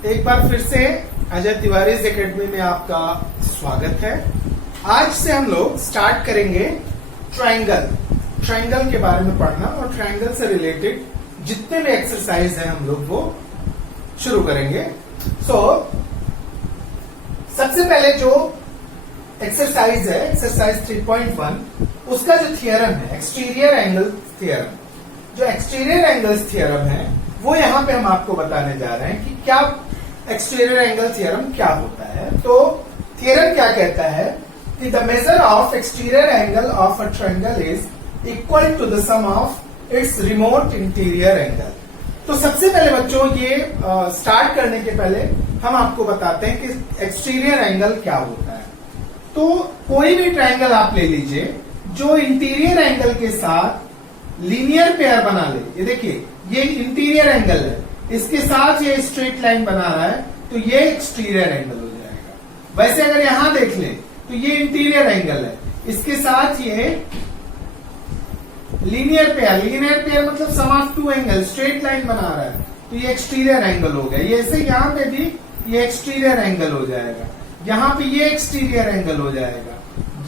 एक बार फिर से अजय तिवारी एकेडमी में आपका स्वागत है। आज से हम लोग स्टार्ट करेंगे ट्रायंगल के बारे में पढ़ना और ट्रायंगल से रिलेटेड जितने भी एक्सरसाइज हैं हम लोग वो शुरू करेंगे। सबसे पहले जो एक्सरसाइज है एक्सरसाइज 3.1 उसका जो थियरम है एक्सटीरियर एंगल थियरम, जो एक्सटीरियर एंगल्स थियरम है वो यहां पे हम आपको बताने जा रहे हैं कि क्या एक्सटीरियर एंगल थियरम क्या होता है। तो थियरम क्या कहता है कि the measure of exterior angle of a triangle is equal to the sum of its remote interior angle. तो सबसे पहले बच्चों ये स्टार्ट करने के पहले हम आपको बताते हैं कि एक्सटीरियर एंगल क्या होता है। तो कोई भी ट्रायंगल आप ले लीजिए जो इंटीरियर एंगल के साथ लीनियर पेयर बना ले। ये देखिए ये इंटीरियर एंगल है, इसके साथ ये स्ट्रेट लाइन बना रहा है तो ये एक्सटीरियर एंगल हो जाएगा। वैसे अगर यहां देख लें तो ये इंटीरियर एंगल है, इसके साथ ये लीनियर पेयर मतलब sum of two angle straight line बना रहा है तो ये एक्सटीरियर एंगल हो गया। ये ऐसे यहां पे भी ये एक्सटीरियर एंगल हो जाएगा, यहां पे ये एक्सटीरियर एंगल हो जाएगा,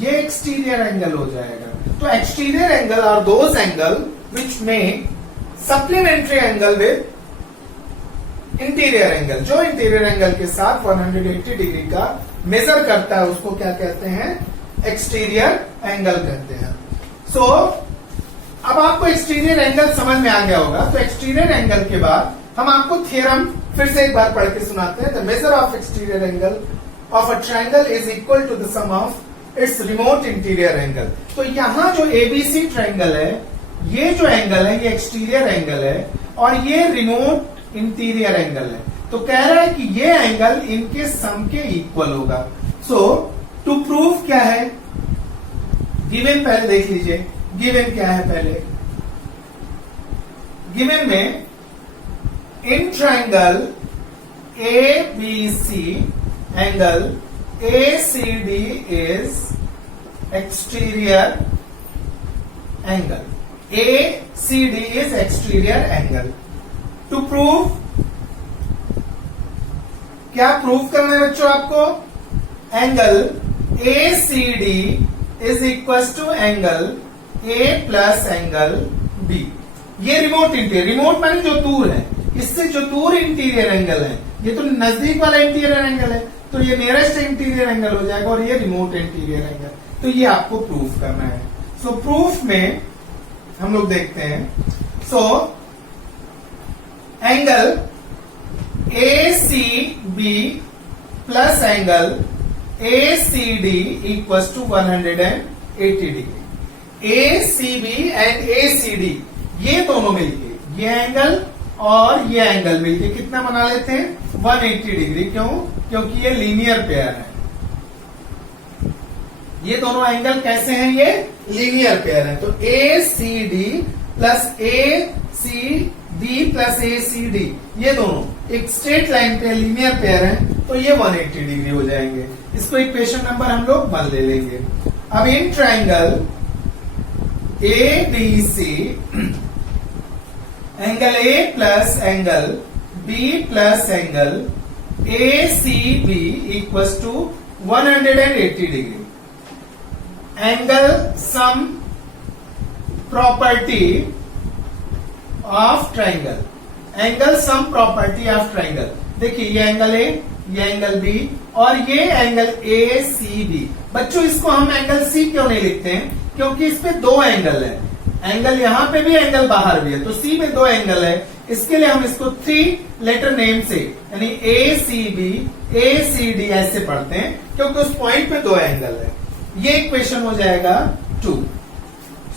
ये एक्सटीरियर एंगल हो जाएगा। तो exterior angle are those angle which make supplementary angle with interior angle. जो इंटीरियर एंगल के साथ 180 डिग्री का मेजर करता है उसको क्या कहते हैं, एक्सटीरियर एंगल कहते हैं। अब आपको एक्सटीरियर एंगल समझ में आ गया होगा। तो एक्सटीरियर एंगल के बाद हम आपको थियरम फिर से एक बार पढ़ के सुनाते हैं। The measure of exterior angle of a triangle is equal to the sum of its remote interior angle. तो यहां जो एबीसी ट्रायंगल है, ये जो एंगल है ये एक्सटीरियर एंगल है और ये रिमोट इंटीरियर एंगल है। तो कह रहा है कि ये एंगल इनके सम के इक्वल होगा। टू प्रूव क्या है, गिवन पहले देख लीजिए। गिवन क्या है पहले, गिवन में in triangle A B C angle ACD is exterior angle. ACD is exterior angle. To prove, क्या प्रूव करना है बच्चों आपको, angle ACD is equals to angle A plus angle B। ये रिमोट इंटीरियर, रिमोट माने जो दूर है, इससे जो दूर इंटीरियर एंगल है, ये तो नजदीक वाला इंटीरियर एंगल है तो ये नियरेस्ट इंटीरियर एंगल हो जाएगा और ये रिमोट इंटीरियर एंगल। तो ये आपको प्रूफ करना है। प्रूफ में हम लोग देखते हैं। Angle ACB plus angle ACD equals to 180 degree. ACB and ACD ये दोनों मिलके, ये एंगल और ये एंगल मिलके कितना बना लेते हैं, 180 डिग्री। क्यों? क्योंकि ये लीनियर पेयर है। ये दोनों एंगल कैसे हैं, ये लीनियर पेयर है। तो ACD plus ACD plus ACD ये दोनों एक स्ट्रेट लाइन पे लीनियर पेयर है तो ये 180 डिग्री हो जाएंगे। इसको इक्वेशन नंबर हम लोग 1 ले लेंगे। अब in triangle ABC angle A plus angle B plus angle ACB equals to 180 degree. Angle sum property of triangle, angle sum property of triangle. देखिए ये एंगल A, ये एंगल B और ये एंगल ACB। बच्चों इसको हम एंगल C क्यों नहीं लिखते हैं, क्योंकि इस पे दो एंगल है, एंगल यहां पे भी एंगल बाहर भी है तो C में दो एंगल है। इसके लिए हम इसको 3 लेटर नेम से यानी ACB ACD ऐसे पढ़ते हैं क्योंकि उस पॉइंट पे दो एंगल है। ये इक्वेशन हो जाएगा 2।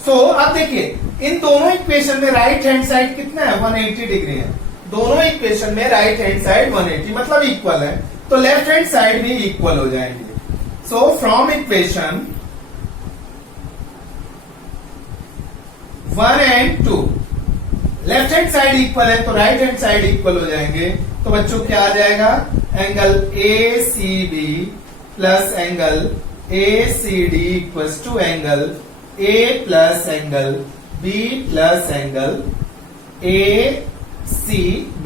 अब देखिए इन दोनों इक्वेशन में राइट हैंड साइड कितना है, 180 डिग्री है। दोनों इक्वेशन में राइट हैंड साइड 180 मतलब इक्वल है तो लेफ्ट हैंड साइड भी इक्वल हो जाएंगे। From equation 1 and 2 left hand side equal है तो राइट हैंड साइड इक्वल हो जाएंगे। तो बच्चों क्या आ जाएगा, angle ACB plus angle ACD equals to angle A plus angle B plus angle ACB।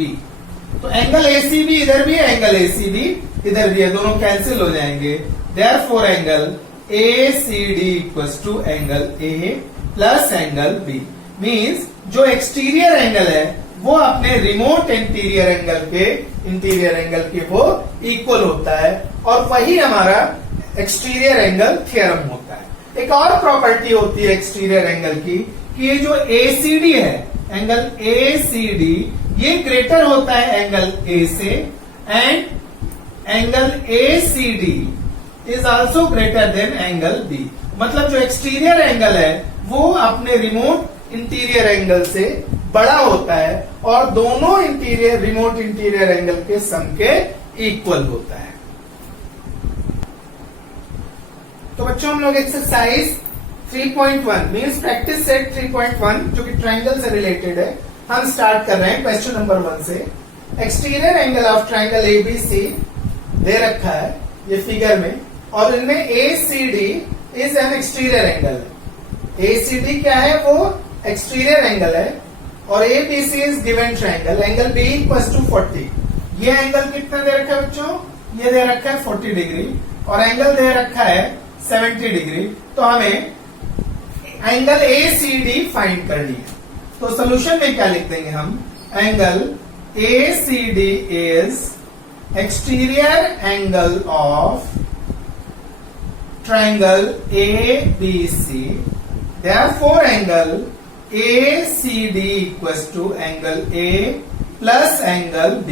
तो एंगल AC भी इधर भी है, एंगल AC भी इधर भी है, दोनों कैंसिल हो जाएंगे। Therefore angle ACD equals to angle A plus angle B। Means जो एक्सटीरियर एंगल है वो अपने रिमोट इंटीरियर एंगल के वो इक्वल होता है, और वही हमारा एक्सटीरियर एंगल थ्योरम होता है। एक और प्रॉपर्टी होती है एक्सटीरियर एंगल की कि ये जो ACD है, एंगल ACD, ये ग्रेटर होता है एंगल A से, and angle ACD is also greater than angle B। मतलब जो एक्सटीरियर एंगल है वो अपने रिमोट इंटीरियर एंगल से बड़ा होता है और दोनों रिमोट इंटीरियर एंगल के सम के इक्वल होता है। तो बच्चों हम लोग एक्सरसाइज 3.1 मीन्स प्रैक्टिस सेट 3.1 जो कि ट्रायंगल से रिलेटेड है, हम स्टार्ट कर रहे हैं क्वेश्चन नंबर 1 से। Exterior angle of triangle ABC दे रखा है ये फिगर में, और इनमें ACD is an exterior angle है। ACD क्या है? वो एक्सटीरियर एंगल है, और ABC is given triangle, angle B equals to 40। ये एंगल कितना दे रखा है बच्चों? ये दे रखा है 40 डिग्री, और एंगल दे रखा है 70 डिग्री। तो हमें एंगल ACD फाइंड करनी है। तो सोल्यूशन में क्या लिख देंगे हम? Angle ACD is exterior angle of triangle ABC, therefore angle ACD equals to angle A plus angle B।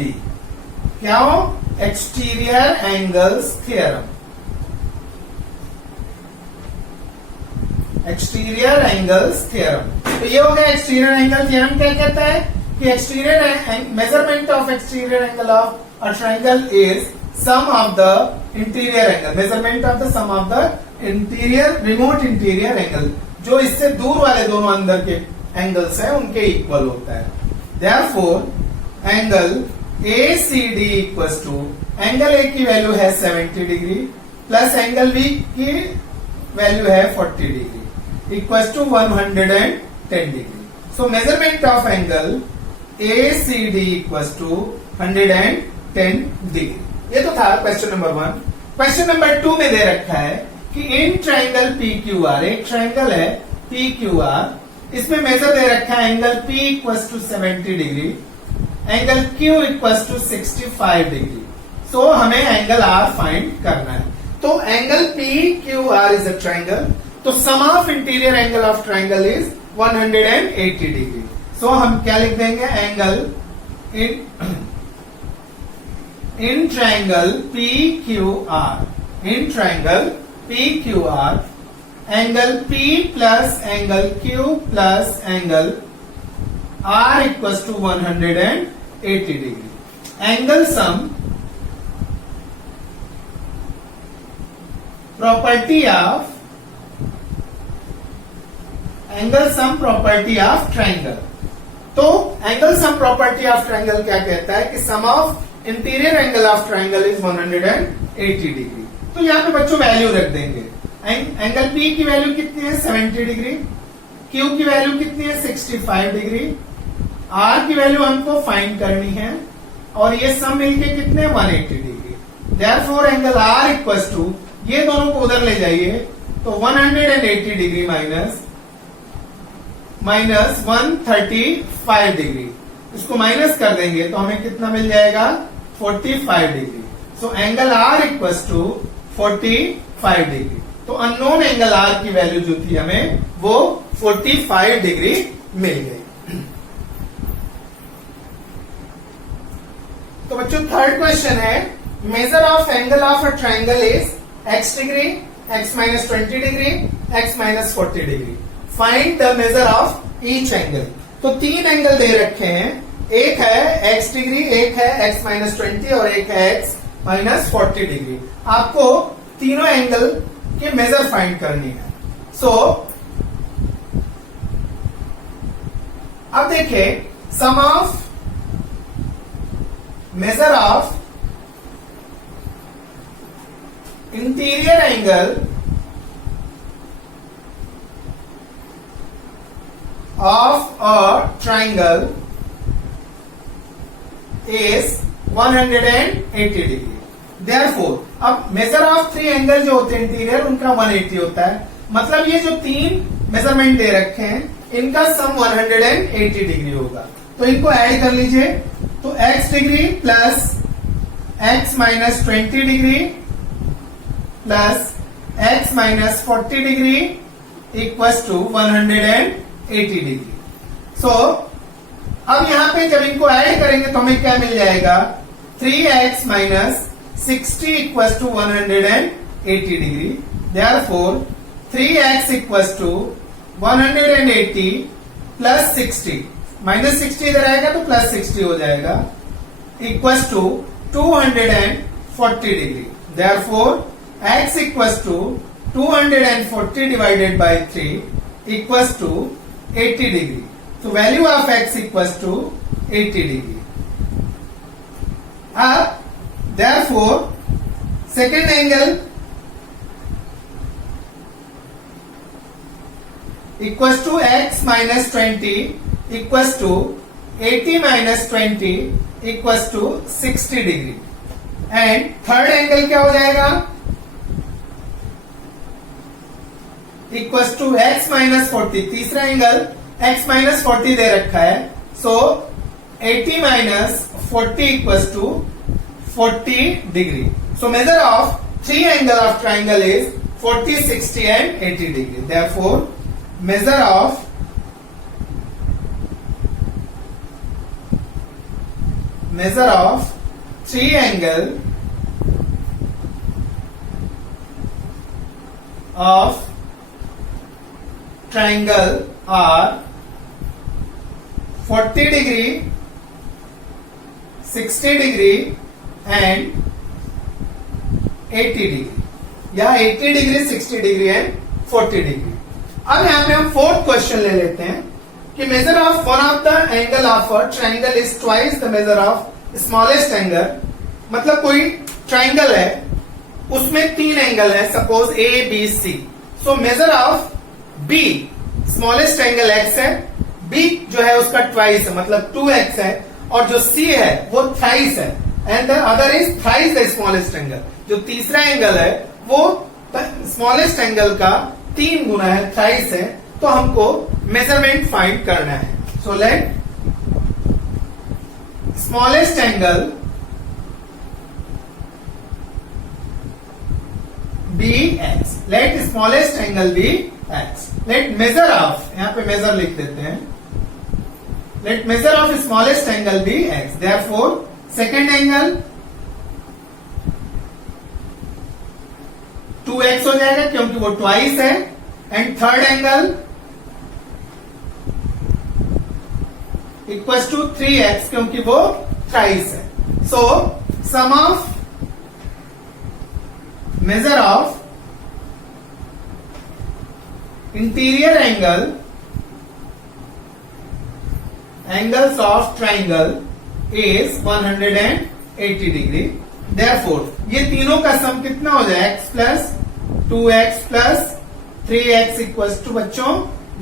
क्या हो? Exterior angles theorem. Exterior angles theorem. तो ये हो गया एक्सटीरियर एंगल थ्योरम। क्या कहता है कि exterior measurement of exterior angle of a triangle is sum of the interior angle, measurement of the sum of the interior remote interior angle, जो इससे दूर वाले दोनों अंदर के एंगल्स हैं उनके इक्वल होता है। Therefore angle ACD equals to angle A की वैल्यू है 70 डिग्री प्लस एंगल B की वैल्यू है 40 degree equals to 110 degree. So measurement of angle ACD equals to 110 degree. ये तो था क्वेश्चन नंबर 1। क्वेश्चन नंबर 2 में दे रखा है कि इन ट्रायंगल PQR, एक ट्रायंगल है PQR, इसमें मेजर दे रखा है angle P equals to 70 degree, angle Q equals to 65 degree. So हमें एंगल R फाइंड करना है। तो angle PQR is a triangle, तो sum of interior angle of triangle is 180 degree. So हम क्या लिख देंगे? Angle in triangle PQR, in triangle PQR, angle P plus angle Q plus angle R equals to 180 degree. Angle sum property of triangle. तो angle sum property of triangle क्या कहता है कि sum of interior angle of triangle is 180 degree. तो यहां पे बच्चों value रख देंगे। एंगल P की वैल्यू कितनी है? 70 डिग्री। Q की वैल्यू कितनी है? 65 डिग्री। R की वैल्यू हमको फाइंड करनी है, और ये सम मिलके कितने? 180 degree. Therefore angle R equals to, ये दोनों को उधर ले जाइए, तो 180 डिग्री माइनस 135 डिग्री, इसको माइनस कर देंगे तो हमें कितना मिल जाएगा? 45 degree. So angle R equals to 45 degree. तो अननोन एंगल R की वैल्यू जो थी हमें वो 45 डिग्री मिल गई। तो बच्चों थर्ड क्वेश्चन है, measure of angle of a triangle is x degree, x minus 20 degree, x minus 40 degree. Find the measure of each angle. तो 3 एंगल दे रखे हैं, एक है x डिग्री, एक है x माइनस 20 और एक है x माइनस 40 डिग्री। आपको तीनों एंगल के मेजर फाइंड करनी है। सो अब देखिए, sum of measure of interior angle of a triangle is 180 degree. Therefore, अब मेजर ऑफ 3 एंगल जो होते हैं इंटीरियर उनका 180 होता है, मतलब ये जो 3 मेजरमेंट दे रखे हैं इनका सम 180 डिग्री होगा। तो इनको ऐड कर लीजिए, तो x degree plus x minus 20 degree plus x minus 40 degree equals to 180 degree. So अब यहां पे जब इनको ऐड करेंगे तो हमें क्या मिल जाएगा, 3x minus 60 equals to 180 degree. Therefore 3x equals to 180 plus 60, minus 60 इधर आएगा तो प्लस 60 हो जाएगा, equals to 240 degree. Therefore x equals to 240 divided by 3 equals to 80 degree. तो value of x equals to 80 degree. अब therefore second angle equals to x minus 20 equals to 80 minus 20 equals to 60 degree and third angle क्या हो जाएगा, equals to x minus 40, तीसरा angle x minus 40 दे रखा है, so 80 minus 40 equals to 40 degree. So measure of 3 angle of triangle is 40, 60 and 80 degree. Therefore, measure of three angle of triangle are 40 degree, 60 degree and 80 degree, या 80 degree, 60 degree and 40 degree. अब यहां पे हम fourth question ले लेते हैं कि measure of one of the angle of a triangle is twice the measure of smallest angle. मतलब कोई ट्राइंगल है उसमें 3 एंगल है, suppose A B C. So measure of B, smallest angle x है, बी जो है उसका ट्वाइस है मतलब 2x है, और जो सी है वो थ्राइस है, and the other is thrice the smallest angle. जो तीसरा एंगल है वो स्मॉलेस्ट एंगल का 3 गुना है, थ्राइस है, तो हमको मेजरमेंट फाइंड करना है। So let smallest angle be x, let smallest angle be x, let measure of, यहां पे मेजर लिख देते हैं, let measure of smallest angle be x. Therefore second angle 2x हो जाएगा क्योंकि वो ट्वाइस है, and third angle equals to 3x क्योंकि वो थ्राइस है। So sum of measure of interior angles of triangle is 180 degree. Therefore, ये तीनों का सम कितना हो जाए, x plus 2x plus 3x equals to बच्चों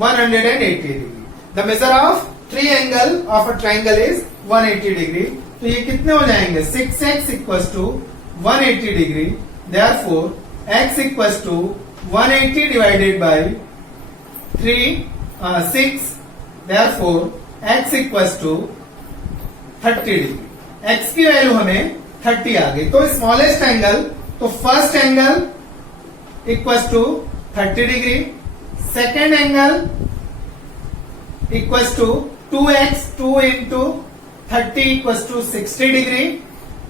180 degree. The measure of 3 angle of a triangle is 180 degree. तो ये कितने हो जाएंगे, 6x equals to 180 degree. Therefore, x equals to 180 divided by 6। Therefore, x equals to 30 degree. x की value हमें 30 आ गई। तो स्मॉलेस्ट एंगल, तो first angle equals to 30 degree, second angle equals to 2x, 2 into 30 equals to 60 degree,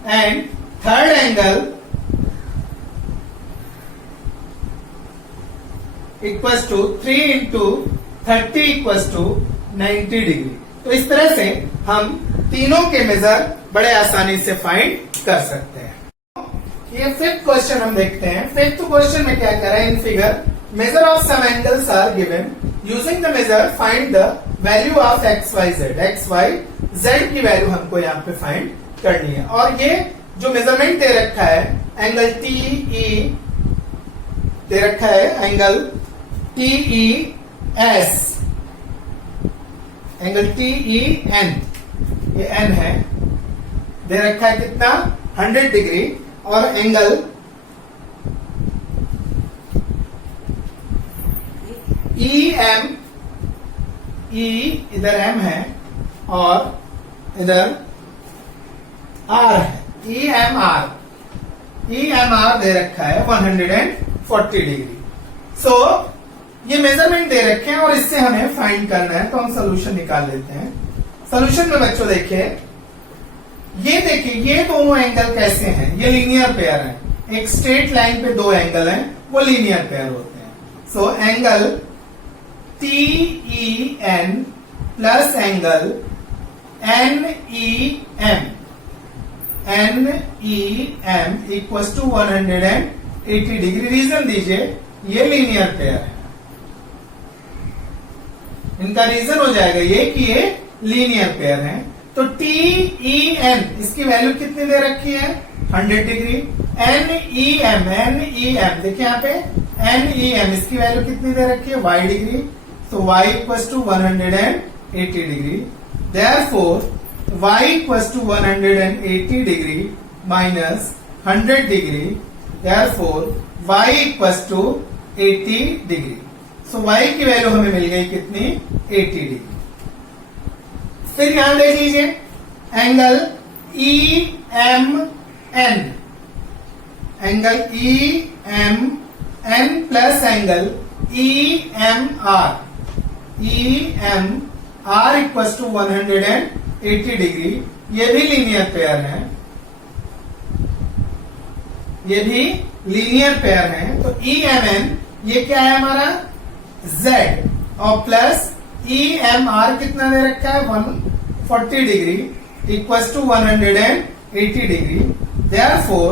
and third angle equals to 3 into 30 equals to 90 degree. तो इस तरह से हम तीनों के मेजर बड़े आसानी से फाइंड कर सकते हैं। ये फिफ्थ क्वेश्चन हम देखते हैं। फिफ्थ क्वेश्चन में क्या करा है, in figure measure of some angles are given, using the measure find the value of x y z. X y z की वैल्यू हमको यहाँ पे फाइंड करनी है, और ये जो मेजरमेंट दे रखा है एंगल टी ई दे रखा है, angle T E S, angle T E N, ये एन है, दे रखा है कितना 100 डिग्री और एंगल EM, E इधर M है और इधर R है, EMR दे रखा है 140 डिग्री। सो ये मेजरमेंट दे रखे हैं और इससे हमें फाइंड करना है, तो हम सोल्यूशन निकाल लेते हैं। सोल्यूशन में बच्चों देखिए, ये देखिए ये दोनों एंगल कैसे हैं, ये लीनियर पेयर हैं। एक स्ट्रेट लाइन पे दो एंगल हैं, वो लीनियर पेयर होते हैं। So angle TEN plus angle NEM equal to 180 degree. Reason दीजिए, ये लीनियर पेयर है, इनका रीजन हो जाएगा ये कि ये लीनियर पेयर है। तो TEN इसकी वैल्यू कितनी दे रखी है 100 डिग्री। NEM देखिए यहाँ पे NEM इसकी वैल्यू कितनी दे रखी है y डिग्री। तो y equal to 180 degree. Therefore y equal to 180 degree minus 100 degree. Therefore y equal to 80 degree. So y की वैल्यू हमें मिल गई कितनी 80 डिग्री। फिर यहां देख लीजिए angle EMN, angle EMN plus angle EMR equal to 180 degree. ये भी लीनियर पेयर है, ये भी लीनियर पेयर है। तो EMN ये क्या है हमारा Z और प्लस EMR कितना दे रखा है 140 degree equal to 180 degree. Therefore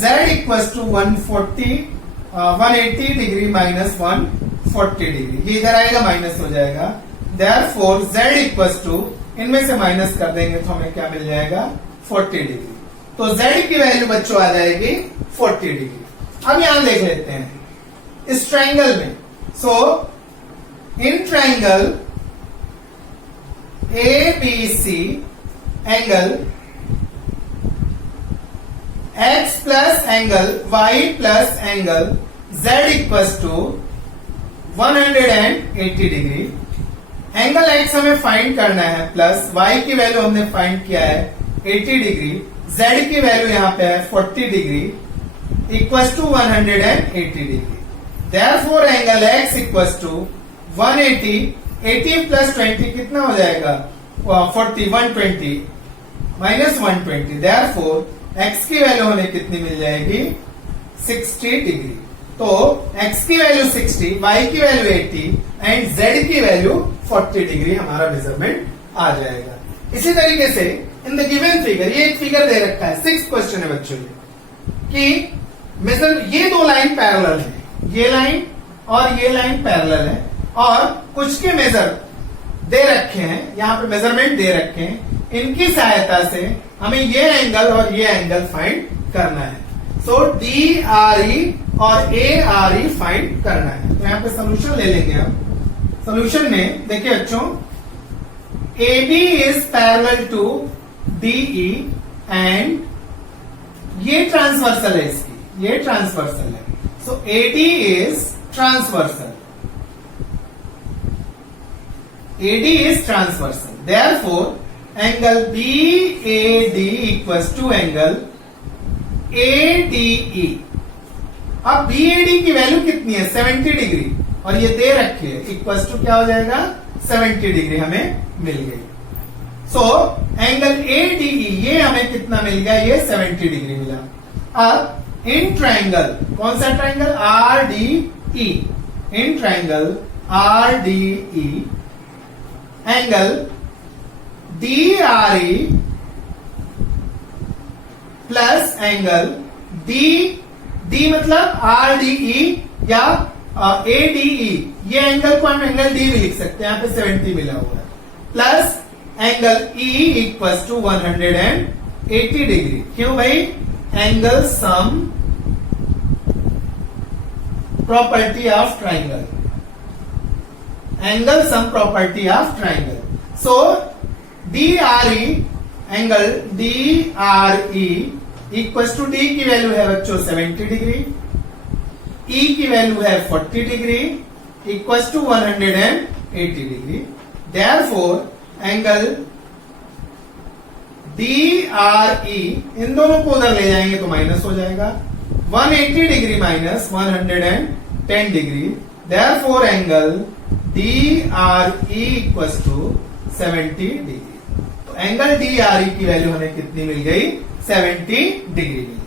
Z equal to 180 degree minus 140 degree. ये इधर आएगा माइनस हो जाएगा। देयरफॉर Z इक्वल टू, इनमें से माइनस कर देंगे तो हमें क्या मिल जाएगा 40 डिग्री। तो Z की वैल्यू बच्चों आ जाएगी 40 डिग्री। अब यहां देख लेते हैं इस ट्रायंगल में। So in triangle ABC angle X plus angle Y plus angle Z equal to 180 degree. Angle X हमें फाइंड करना है प्लस Y की वैल्यू हमने फाइंड किया है 80 डिग्री। Z की वैल्यू यहां पे है 40 degree equal to 180 degree. Therefore angle X equal to 180, 80 plus 20 कितना हो जाएगा 40, 120 माइनस 120। देयरफॉर X की वैल्यू हमें कितनी मिल जाएगी 60 डिग्री। तो X की वैल्यू 60, Y की वैल्यू 80 एंड Z की वैल्यू 40 डिग्री हमारा मेजरमेंट आ जाएगा। इसी तरीके से इन द गिवन फिगर, ये एक फिगर दे रखा है, 6th क्वेश्चन है बच्चों कि मेजर, ये दो लाइन पैरेलल है, ये लाइन और ये लाइन पैरेलल है और कुछ के मेजर दे रखे हैं, यहां पे मेजरमेंट दे रखे हैं। इनकी सहायता से हमें ये एंगल और ये एंगल फाइंड करना है। सो DRE और ARE फाइंड करना है। तो यहां पे सोल्यूशन ले लेंगे हम। सोल्यूशन में देखिए बच्चों, AB is parallel to DE and ये ट्रांसवर्सल है इसकी, ये ट्रांसवर्सल है। So AD is transversal, AD is transversal. Therefore, angle BAD equals to angle ADE. अब BAD की वैल्यू कितनी है 70 डिग्री और ये दे रखी है, इक्वल्स टू क्या हो जाएगा 70 डिग्री हमें मिल गई। सो एंगल ADE ये हमें कितना मिल गया, ये 70 डिग्री मिला। अब इन ट्रायंगल, कौन सा triangle RDE, in triangle RDE angle DRE plus angle D मतलब RDE या ADE, ये एंगल को हम एंगल D भी लिख सकते हैं, यहां पे 70 मिला हुआ है, plus angle E equal to 180 degree. क्यों भाई, angle sum property of triangle, angle sum property of triangle. So DRE angle D R E equal to D की वैल्यू है बच्चों 70 डिग्री, ई की वैल्यू है 40 degree equal to 180 degree. Therefore angle D R E, इन दोनों को उधर ले जाएंगे तो माइनस हो जाएगा, 180 degree minus 110 degree. Therefore angle D R E equal to 70 degree. तो एंगल डी आर ई की वैल्यू हमें कितनी मिल गई? 70 डिग्री मिल गई।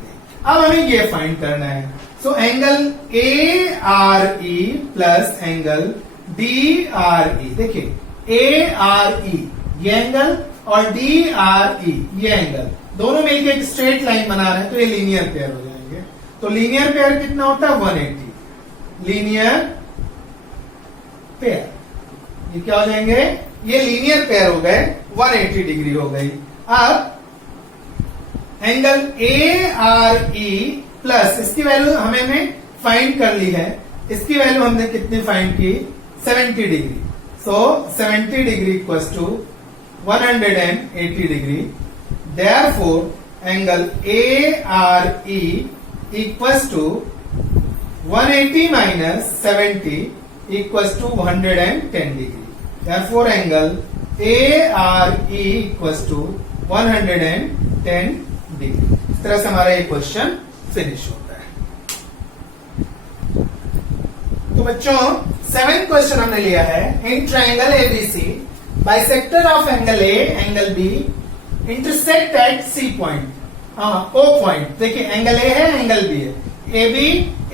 अब हमें ये फाइंड करना है। So angle A R E plus angle D R ई, देखिए ए आर ई ये एंगल और डी आर ई ये एंगल दोनों मिलकर एक स्ट्रेट लाइन बना रहे हैं, तो ये लीनियर पेयर हो जाएंगे। तो लीनियर पेयर कितना होता है? 180 लीनियर पेयर। ये क्या हो जाएंगे? ये लीनियर पेयर हो गए, 180 डिग्री हो गई। अब angle A R E plus, इसकी वैल्यू हमने फाइंड कर ली है, इसकी वैल्यू हमने कितनी फाइंड की? 70 degree. So 70 degree equal to 180 degree. Therefore angle A R E equal to 180 minus 70 equal to 110 degree. Therefore angle ARE equals to 110 degree. इस तरह से हमारा ये क्वेश्चन फिनिश होता है। तो बच्चों 7th क्वेश्चन हमने लिया है, in triangle ABC bisector of angle A angle B intersect at C point, O point. देखिए एंगल ए है, एंगल बी है, ए बी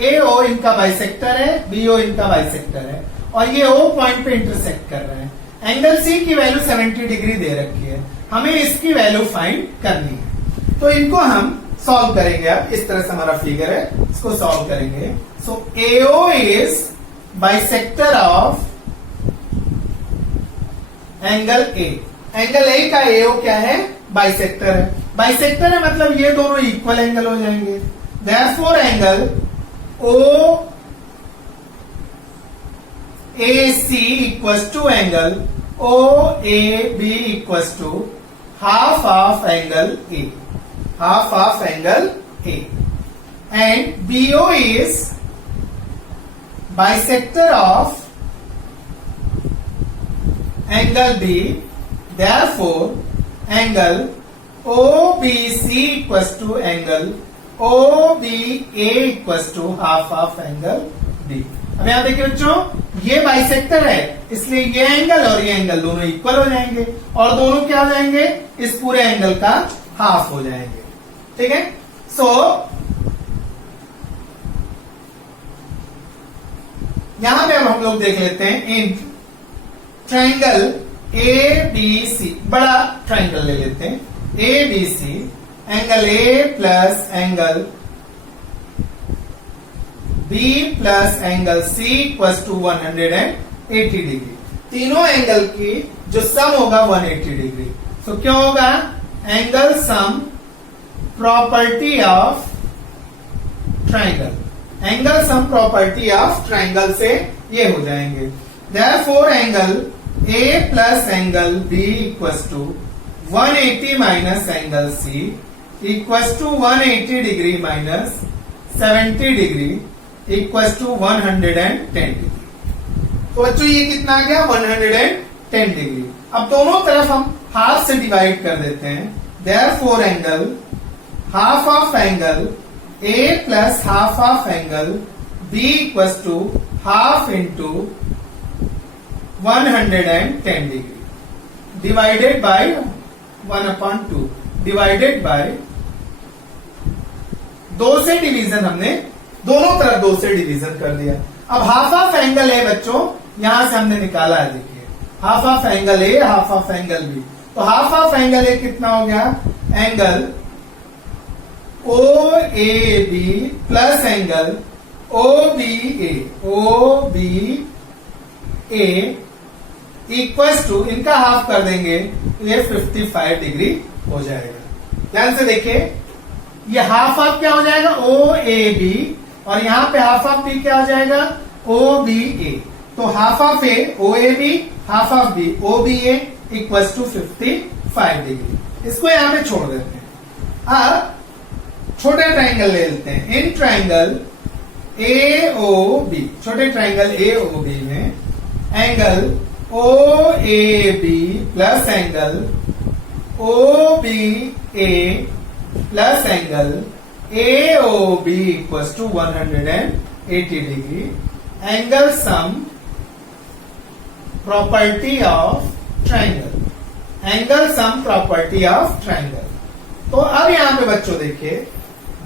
ए ओ इनका बाइसेक्टर है, बी ओ इनका बाइसेक्टर है और ये ओ पॉइंट पे इंटरसेक्ट कर रहे हैं। एंगल सी की वैल्यू 70 डिग्री दे रखी है, हमें इसकी वैल्यू फाइंड करनी है। तो इनको हम सॉल्व करेंगे। अब इस तरह से हमारा फिगर है, इसको सॉल्व करेंगे। So AO is bisector of angle A. Angle A का एओ क्या है? बाइसेक्टर है। बाइसेक्टर है मतलब ये दोनों इक्वल एंगल हो जाएंगे। Therefore angle O AC equals to angle OAB equals to half of angle A, half of angle A, and BO is bisector of angle B. Therefore, angle OBC equals to angle OBA equals to half of angle B. अब यहां देखिए बच्चों, ये bisector है इसलिए ये angle और ये एंगल दोनों इक्वल हो जाएंगे और दोनों क्या हो जाएंगे? इस पूरे एंगल का हाफ हो जाएंगे। ठीक है। सो यहां पे अब हम लोग देख लेते हैं इन ट्राइंगल ए बी सी, बड़ा ट्राइंगल ले लेते हैं A B C, angle A plus angle B plus angle C equal to 180 degree. तीनों एंगल की जो सम होगा 180 डिग्री। सो क्या होगा? Angle sum property of triangle. Angle sum property of triangle से ये हो जाएंगे। Therefore angle A plus angle B equal to 180 minus angle C equal to 180 degree minus 70 degree equal to 110 degree. तो बच्चों ये कितना आ गया? 110 डिग्री। अब दोनों तरफ हम हाफ से डिवाइड कर देते हैं। Therefore angle half of angle A plus half of angle B equal to half into 110 degree divided by 1/2 divided by 2 से डिवीजन, हमने दोनों तरफ 2 से डिवीजन कर दिया। अब हाफ ऑफ एंगल ए बच्चों यहां से हमने निकाला है, देखिए half of angle A half of angle B. तो हाफ ऑफ एंगल ए कितना हो गया? Angle O A B plus angle O B A equal to, इनका हाफ कर देंगे तो ये 55 डिग्री हो जाएगा। ध्यान से देखिए, ये हाफ ऑफ क्या हो जाएगा? ओ ए बी, और यहां पे हाफ ऑफ बी क्या हो जाएगा? O B A. तो half of A O A B, half of B O B A equal to 55 degree. इसको यहां पे छोड़ देते हैं। अब छोटा ट्राइंगल ले लेते हैं। इन ट्राइंगल AOB, छोटे ट्राइंगल AOB में angle OAB plus angle OBA plus angle AOB equals to 180 degree. Angle sum property of triangle, angle sum property of triangle. तो अब यहां पे बच्चों देखिए,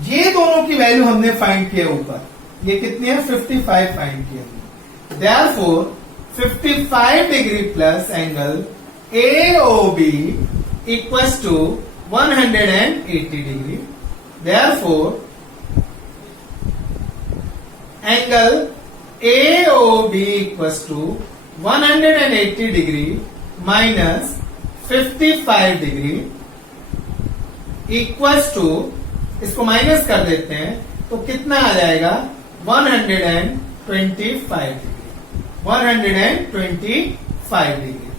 ये दोनों की वैल्यू हमने फाइंड किया ऊपर, ये कितनी है 55 फाइंड किया हमने। Therefore 55 degree plus angle AOB equals to 180 degree. Therefore angle AOB equals to 180 degree minus 55 degree equals to, इसको माइनस कर देते हैं तो कितना आ जाएगा 125 डिग्री, 125 डिग्री।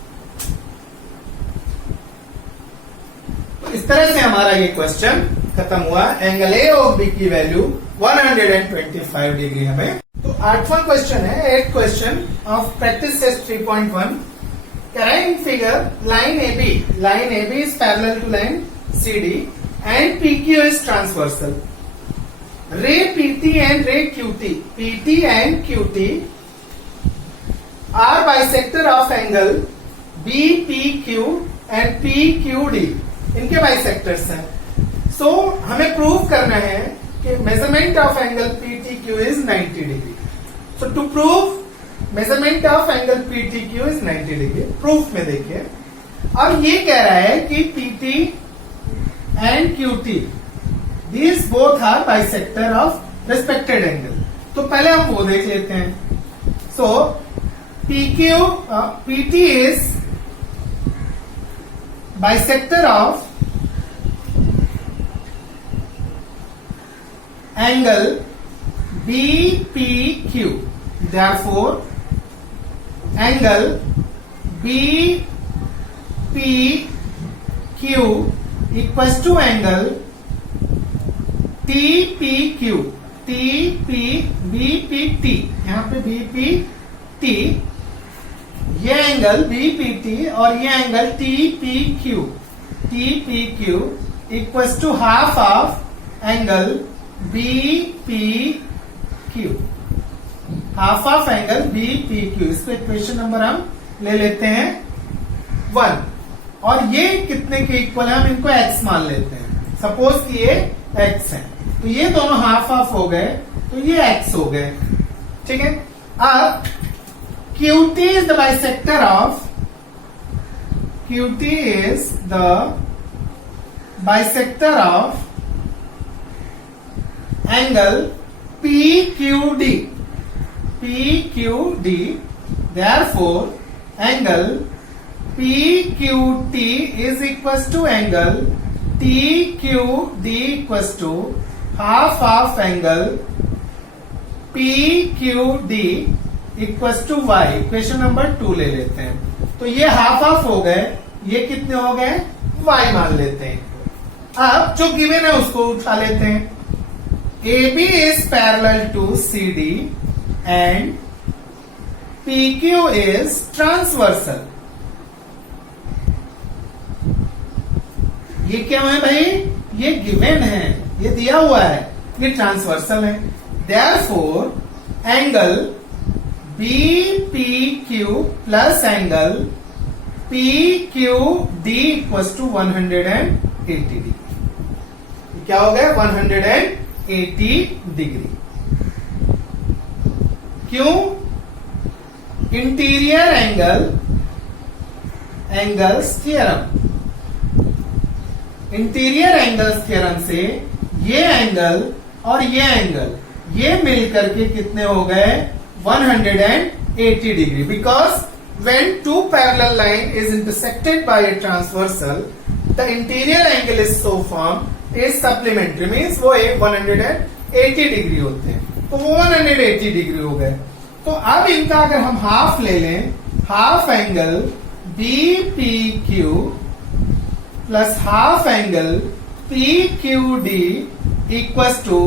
तो इस तरह से हमारा ये क्वेश्चन खत्म हुआ। एंगल AOB की वैल्यू 125 डिग्री हमें। तो 8वां क्वेश्चन है, 8th question of practice test 3.1। Carrying figure line AB is parallel to line CD and PQ is transversal. Ray PT and ray PT and QT are bisector of angle BPQ and PQD. इनके bisectors हैं। So हमें prove करना है कि measurement of angle PTQ is 90 degree. So to prove measurement of angle PTQ is 90 degree, proof में देखिए। अब ये कह रहा है कि PT and QT these both are bisector of respected angle। तो पहले हम वो देख लेते हैं। सो PT is bisector of angle BPQ, therefore angle BPQ equals to angle TPQ, BPT, यहां पे BPT, ये एंगल BPT और ये angle TPQ equals to half of angle BPQ, half of angle BPQ। इसको इक्वेशन नंबर हम ले लेते हैं 1। और ये कितने के इक्वल है, हम इनको x मान लेते हैं। सपोज कि ये x है, तो ये दोनों हाफ ऑफ हो गए, तो ये x हो गए। ठीक है। अब QT is the bisector of angle PQD, therefore angle PQT is equals to angle TQD equals to half of angle PQD equals to y। Equation number 2 ले लेते हैं। तो ये हाफ ऑफ हो गए, ये कितने हो गए y मान लेते हैं। अब जो गिवन है उसको उठा लेते हैं। AB is parallel to CD and PQ is transversal। ये क्या है भाई, ये गिवन है, ये दिया हुआ है, ये ट्रांसवर्सल है। Therefore angle BPQ plus angle PQD equals to 180 degree. क्या हो गया 180 डिग्री। क्यों? Interior angles theorem, interior angles theorem से ये एंगल और ये एंगल ये मिलकर के कितने हो गए 180 degree. Because when two parallel line is intersected by a transversal, the interior angle is so formed is supplementary, means वो 180 डिग्री होते हैं। तो वो 180 डिग्री हो गए। तो अब इनका अगर हम हाफ ले लें, half angle BPQ plus half angle P Q D equals to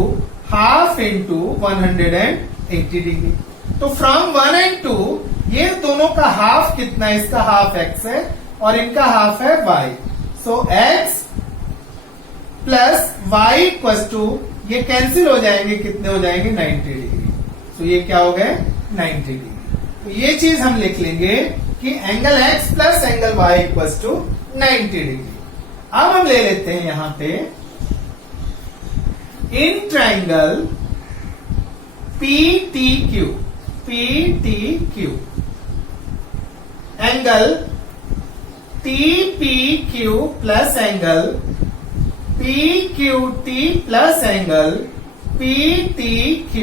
half into 180 degree. तो फ्रॉम 1 and 2 ये दोनों का हाफ कितना है? इसका हाफ x है और इनका हाफ है y। So x plus y equals to, ये कैंसिल हो जाएंगे, कितने हो जाएंगे? 90 डिग्री। तो ये क्या हो गए? 90 डिग्री। तो ये चीज हम लिख लेंगे कि angle x plus angle y equals to 90 degree. अब हम ले लेते हैं यहां पे in triangle PTQ angle TPQ plus angle PQT plus angle PTQ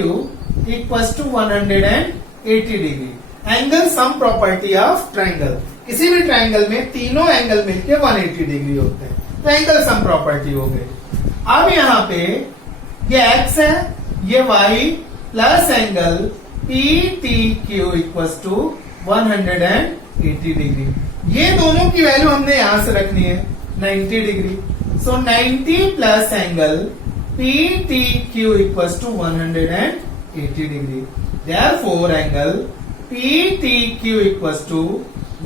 equals to 180 degree. Angle sum property of triangle. किसी भी ट्राइंगल में तीनों एंगल मिलके 180 डिग्री होते हैं, तो एंगल सम प्रॉपर्टी हो गई। अब यहां पे ये x है, ये y plus angle PTQ equals to 180 degree. ये दोनों की वैल्यू हमने यहां से रखनी है 90 degree. So 90 plus angle PTQ equals to 180 degree. Therefore angle PTQ equals to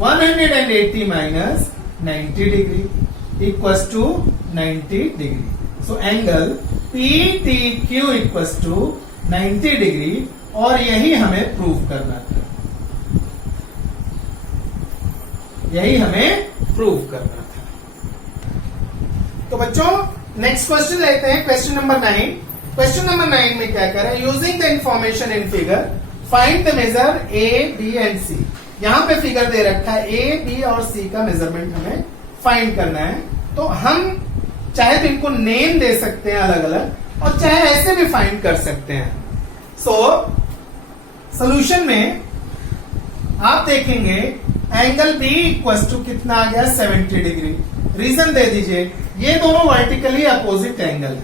180 minus 90 degree equals to 90 degree. So angle PTQ equals to 90 degree, और यही हमें प्रूव करना था, यही हमें प्रूव करना था। तो बच्चों नेक्स्ट क्वेश्चन लेते हैं, क्वेश्चन नंबर 9। क्वेश्चन नंबर 9 में क्या कर रहा है? Using the information in figure find the measure A, B and C। यहां पे फिगर दे रखा है A, B और C का मेजरमेंट हमें फाइंड करना है। तो हम चाहे तो इनको नेम दे सकते हैं अलग अलग, और चाहे ऐसे भी फाइंड कर सकते हैं। सो सॉल्यूशन में आप देखेंगे एंगल B इक्वल्स टू कितना आ गया? 70 डिग्री। रीजन दे दीजिए, ये दोनों वर्टिकली अपोजिट एंगल है।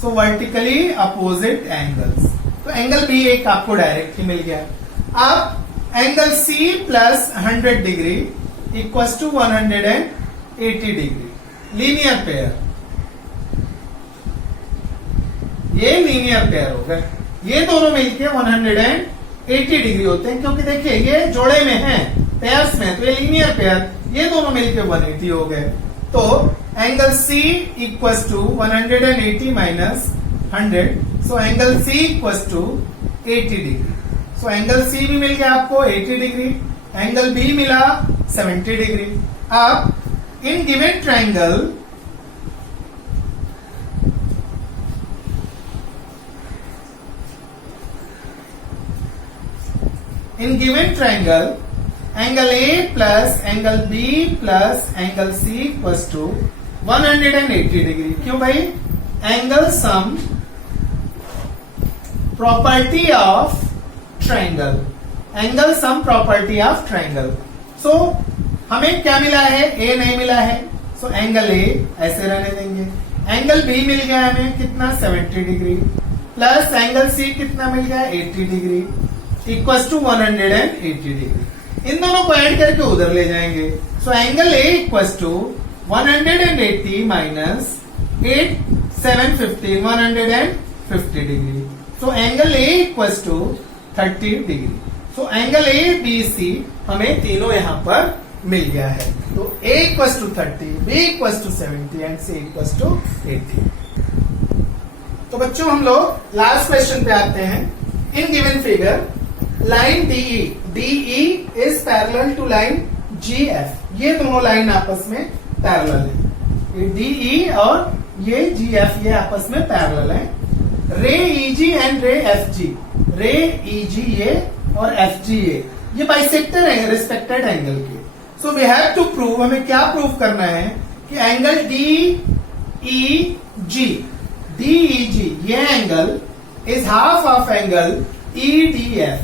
सो वर्टिकली अपोजिट एंगल्स, तो एंगल B एक आपको डायरेक्ट ही मिल गया। अब angle C plus 100 degree equals to 180 degree. Linear pair, ये लीनियर पेयर हो गए। ये दोनों मिलके 180 डिग्री होते हैं, क्योंकि देखिए ये जोड़े में है, पेयर्स में, तो ये लीनियर पेयर, ये दोनों मिलके 180 हो गए। तो angle C equals to 180 minus 100। So angle C equals to 80 degree. So angle C भी मिल गया आपको 80 डिग्री, एंगल B मिला 70 डिग्री। अब in given triangle angle A plus angle B plus angle C equals to 180 degree. क्यों भाई? Angle sum property of triangle, angle sum property of triangle. So हमें क्या मिला है? A नहीं मिला है, सो एंगल A ऐसे रहने देंगे। एंगल B मिल गया हमें कितना? 70 डिग्री, प्लस एंगल C कितना मिल गया? 80 डिग्री इक्वल्स टू 180 डिग्री। इन दोनों को ऐड करके उधर ले जाएंगे। So angle A equals to 180 minus 8 750 150 degree. So angle A equals to 30 degree. So angle A B C हमें तीनों यहां पर मिल गया है। तो A equals to 30, B equals to 70 and C equals to 80। तो बच्चों हम लोग लास्ट क्वेश्चन पे आते हैं। In given figure line DE is parallel to line GF। ये दोनों लाइन आपस में पैरेलल है, ये DE और ये GF ये आपस में पैरेलल है। रे EG एंड रे FG, रे EG ये और FG ये बाइसेक्टर है रिस्पेक्टेड एंगल के। So we have to prove, हमें क्या प्रूव करना है कि एंगल DEG ये angle is half of angle EDF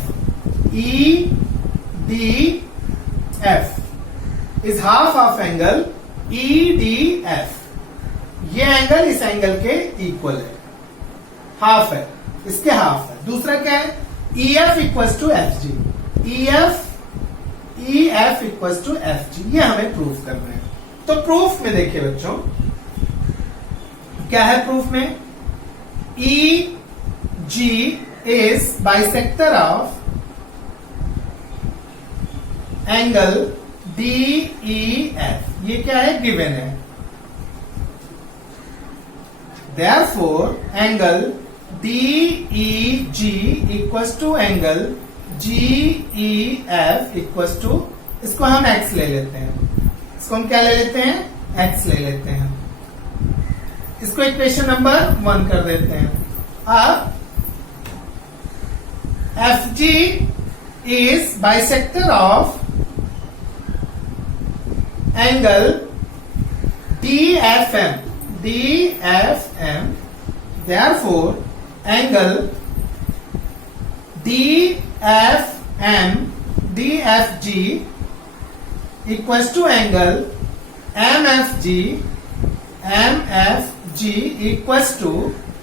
is half of angle EDF। ये एंगल इस एंगल के इक्वल है, हाफ है, इसके हाफ है। दूसरा क्या है? EF equals to FG, EF equals to FG, ये हमें प्रूव करना है। तो प्रूफ में देखिए बच्चों, क्या है प्रूफ में, E G is bisector of angle D E F. ये क्या है, गिवन है। Therefore angle D E G equals to angle G E F equals to, इसको हम एक्स ले लेते हैं, इसको हम क्या ले लेते हैं, एक्स ले लेते हैं। इसको इक्वेशन नंबर 1 कर देते हैं। अब F G is bisector of angle D F M, therefore angle D F G equals to angle M F G equals to,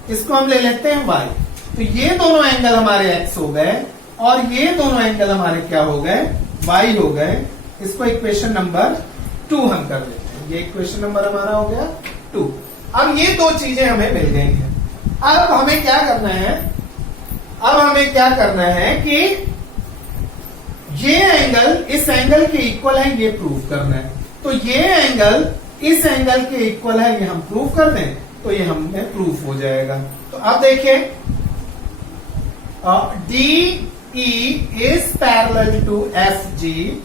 इसको हम ले लेते हैं y। तो ये दोनों एंगल हमारे x हो गए और ये दोनों एंगल हमारे क्या हो गए, y हो गए। इसको इक्वेशन नंबर 2 हम कर लेते हैं। ये इक्वेशन नंबर हमारा हो गया 2। अब ये दो चीजें हमें मिल गई हैं। अब हमें क्या करना है, अब हमें क्या करना है कि ये एंगल इस एंगल के इक्वल है, ये प्रूव करना है। तो ये एंगल इस एंगल के इक्वल है, ये हम प्रूव कर दें तो ये हमें प्रूफ हो जाएगा। तो अब देखिए, D E is parallel to F G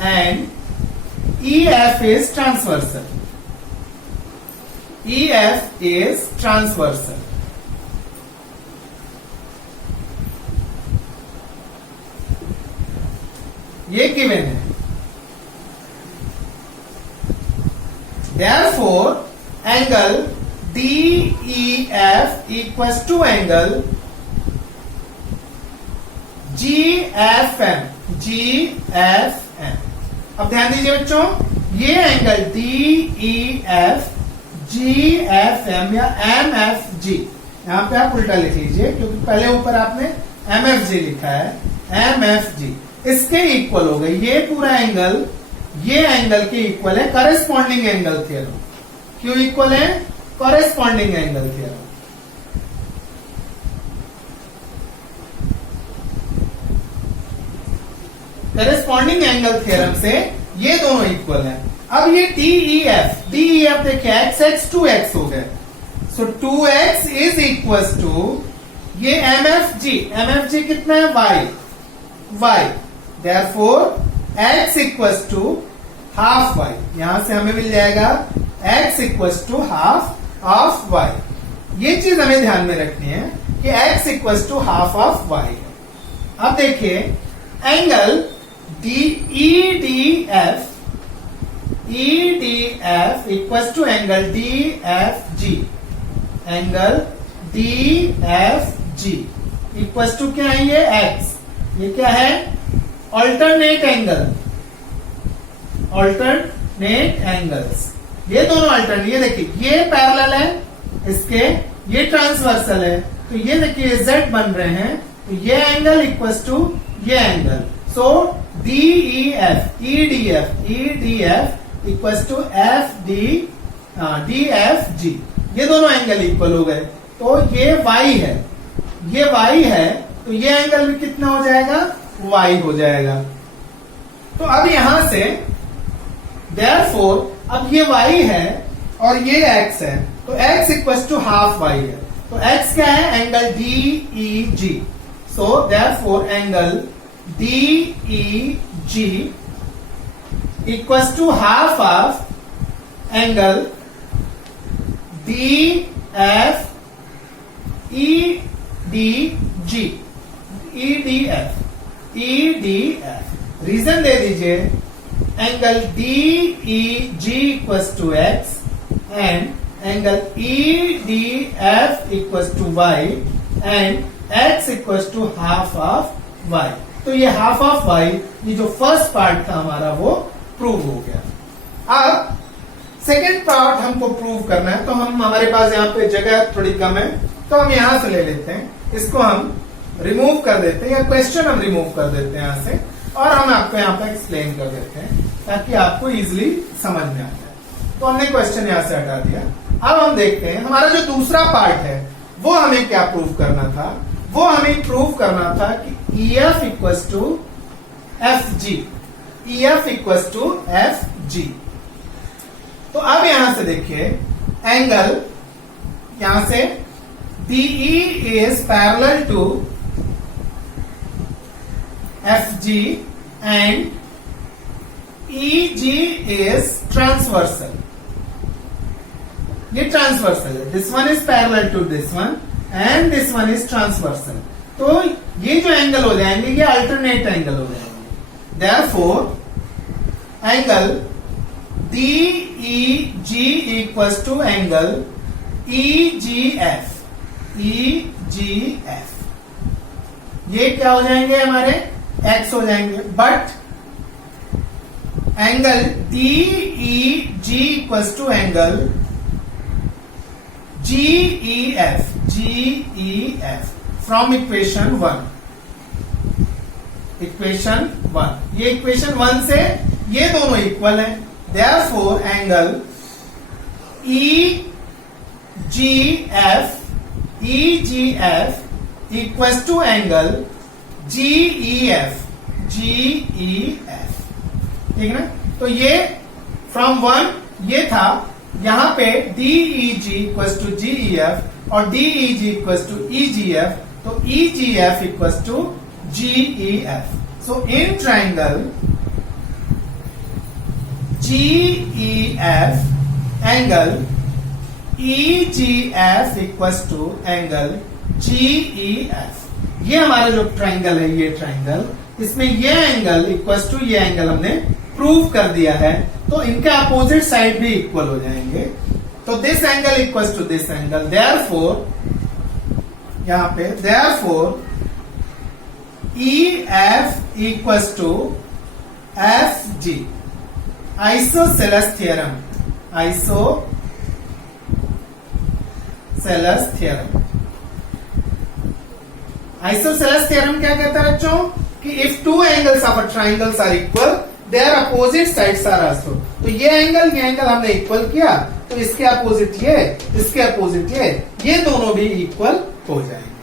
and E F is transversal. E F is transversal. ये गिवन है। Therefore, angle DEF equals to angle GFM। अब ध्यान दीजिए बच्चों, ये एंगल DEF GFM या MFG, यहां पे आप उल्टा लिख लीजिए क्योंकि पहले ऊपर आपने MFG लिखा है, MFG इसके इक्वल हो गई। ये पूरा एंगल ये एंगल के इक्वल है करेस्पॉन्डिंग एंगल थ्योरम। क्यों इक्वल है, corresponding angle theorem. Corresponding angle theorem से ये दोनों इक्वल है। अब ये DEF देखिए x 2x हो गए। So 2x is equal to ये MFG कितना है, y। Therefore x equals to half y। यहां से हमें मिल जाएगा x equals to half of y। ये चीज हमें ध्यान में रखनी है कि x equals to half of y है। अब देखिए angle EDF equals to angle DFG। Angle DFG equals to क्या है, ये x। ये क्या है, ऑल्टरनेट एंगल्स। ये दोनों अल्टरनेट, ये देखिए ये पैरेलल है इसके, ये ट्रांसवर्सल है। तो ये देखिए z बन रहे हैं, तो ये एंगल इक्वल्स टू ये angle. So EDF equals to DFG। ये दोनों एंगल इक्वल हो गए। तो ये y है, तो ये एंगल भी कितना हो जाएगा, y हो जाएगा। तो अब यहां से देयरफॉर अब ये y है और ये x है, तो x equals to half y है। तो x क्या है, angle DEG। So therefore angle DEG equals to half of angle EDF। Reason दे दीजिए, angle DEG equals to x and angle EDF equals to y and x equals to half of y। तो ये half of y, ये जो first part था हमारा वो prove हो गया। अब सेकेंड पार्ट हमको प्रूव करना है, तो हम हमारे पास यहाँ पे जगह थोड़ी कम है, तो हम यहां से ले लेते हैं। इसको हम रिमूव कर देते हैं, या क्वेश्चन हम रिमूव कर देते हैं यहाँ से, और हम आपको यहाँ पे एक्सप्लेन कर देते हैं ताकि आपको इजीली समझ में आ जाए। तो हमने क्वेश्चन यहां से हटा दिया। अब हम देखते हैं हमारा जो दूसरा पार्ट है वो हमें क्या प्रूव करना था। वो हमें प्रूव करना था कि EF equals to FG, EF equals to FG। तो अब यहां से देखिए एंगल यहां से DE is parallel to FG and EG is transversal। ये ट्रांसवर्सल है, this one is parallel to this one and this one is transversal. तो ये जो एंगल हो जाएंगे ये अल्टरनेट एंगल हो जाएंगे। Therefore angle DEG equals to angle EGF, EGF ये क्या हो जाएंगे हमारे X हो जाएंगे। But angle DEG equals to angle GEF, GEF from equation 1। Equation 1, ये इक्वेशन 1 से ये दोनों इक्वल है। Therefore angle EGF equals to angle GEF, GEF। ठीक है ना। तो ये फ्रॉम 1 ये था, यहां पे DEG इक्वल्स टू GEF और DEG इक्वल्स टू EGF, तो EGF equals to GEF। So in triangle GEF angle EGF equals to angle GEF। ये हमारा जो ट्राइंगल है, ये ट्राइंगल, इसमें ये एंगल इक्वल्स टू ये एंगल हमने प्रूव कर दिया है। तो इनके अपोजिट साइड भी इक्वल हो जाएंगे। तो this angle equals to this angle. Therefore यहां पे therefore EF equals to FG। Isosceles theorem, isosceles theorem. Isosceles theorem क्या कहता है बच्चों कि if two angles of a triangles are equal their opposite sides are also. तो ये angle हमने इक्वल किया, तो इसके अपोजिट ये, इसके अपोजिट ये दोनों भी इक्वल हो जाएंगे।